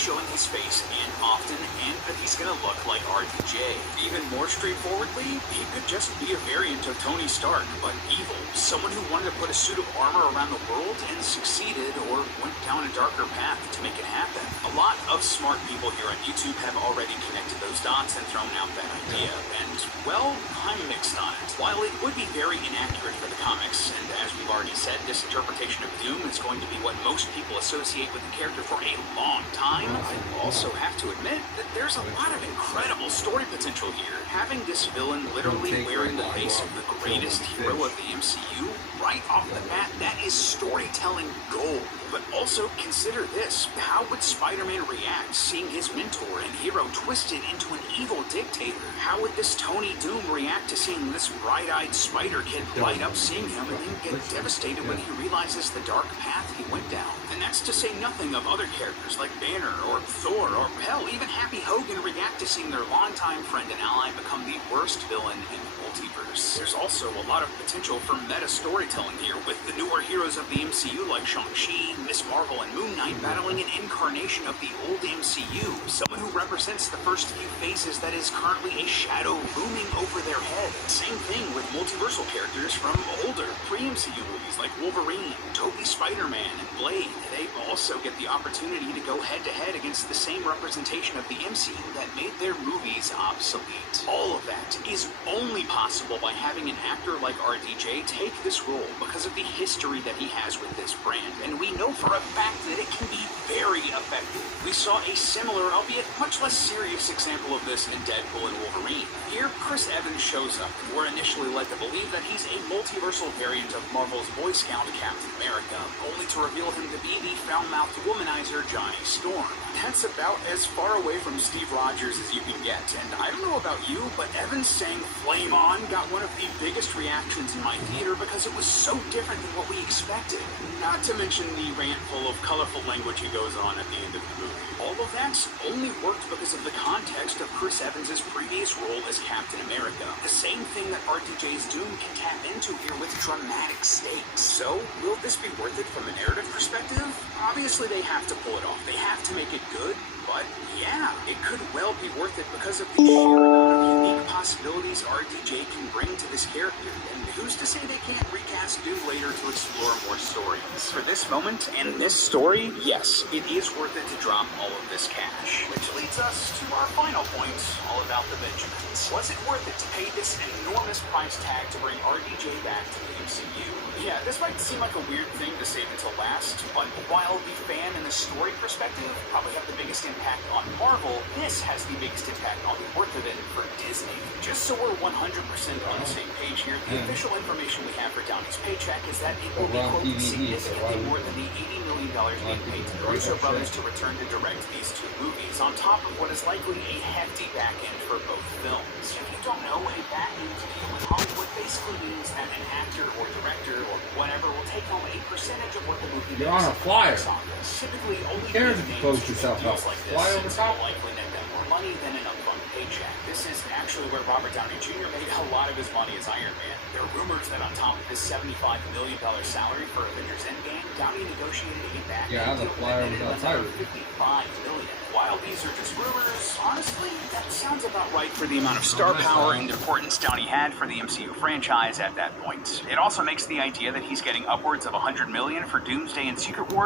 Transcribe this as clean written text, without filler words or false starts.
showing his face and often, and that he's gonna look like RDJ. Even more straightforwardly, he could just be a variant of Tony Stark, but evil. Someone who wanted to put a suit of armor around the world and succeeded, or went down a darker path to make it happen. A lot of smart people here on YouTube have already connected those dots and thrown out that idea, and, well, I'm mixed on it. While it would be very inaccurate for the comics, and as we've already said, this interpretation of Doom is going to be what most people associate with the character for a long time, I also have to admit that there's a lot of incredible story potential here. Having this villain literally wearing the face of the greatest hero of the MCU, right off the bat, that is storytelling gold. But also consider this, how would Spider-Man react seeing his mentor and hero twisted into an evil dictator? How would this Tony Doom react to seeing this bright-eyed spider kid light up seeing him and then get devastated when he realizes the dark path he went down? And that's to say nothing of other characters like Banner or Thor or hell, even Happy Hogan react to seeing their longtime friend and ally become the worst villain in the multiverse. There's also a lot of potential for meta storytelling here, with the newer heroes of the MCU like Shang-Chi, Miss Marvel, and Moon Knight battling an incarnation of the old MCU, someone who represents the first few phases that is currently a shadow looming over their head. Same thing with multiversal characters from older pre-MCU movies like Wolverine, Tobey Spider-Man, and Blade. They also get the opportunity to go head-to-head against the same representation of the MCU that made their movies obsolete. All of that is only possible by having an actor like RDJ take this role because of the history that he has with this brand, and we know for a fact that it can be very effective. We saw a similar, albeit much less serious example of this in Deadpool and Wolverine. Here, Chris Evans shows up, and we're initially led to believe that he's a multiversal variant of Marvel's Boy Scout Captain America, only to reveal him to be the foul-mouthed womanizer Johnny Storm. That's about as far away from Steve Rogers as you can get, and I don't know about you, but Evans saying "Flame On" got one of the biggest reactions in my theater because it was so different than what we expected. Not to mention the rant full of colorful language he goes on at the end of the movie. All of that only worked because of the context of Chris Evans' previous role as Captain America. The same thing that RDJ's Doom can tap into here with dramatic stakes. So, will this be worth it from a narrative perspective? Obviously they have to pull it off. They have to make it good, but yeah, it could well be worth it because of the sheer amount of unique possibilities RDJ can bring to this character. And who's to say they can't recast Doom later to explore more stories? For this moment and this story, yes, it is worth it to drop all of this cash. Which leads us to our final point, all about the Benjamins. Was it worth it to pay this enormous price tag to bring RDJ back to the MCU? Yeah, this might seem like a weird thing to save until last, but while the fan and the story perspective probably have the biggest impact on Marvel, this has the biggest impact on the worth of it for Disney. Just so we're 100% on the same page here, the official information we have for Downey's paycheck is that it will be quoted significantly more than the $80 million being paid to the Russo brothers to return to direct these two movies, on top of what is likely a hefty back end for both films. If you don't know, a back end deal in Hollywood basically means that an actor or director or whatever will take home a percentage of what the movie makes. You're on a flyer. Typically, only Can't expose yourself up. like this, Fly over top. will likely net them more money than an upfront paycheck. This is actually where Robert Downey Jr. made a lot of his money as Iron Man. There are rumors that on top of his $75 million salary for Avengers Endgame, Downey negotiated a back end deal that netted another $55 million. While these are just rumors, honestly, that sounds about right for the amount of star power and importance Downey had for the MCU franchise at that point. It also makes the idea that he's getting upwards of $100 million for Doomsday and Secret Wars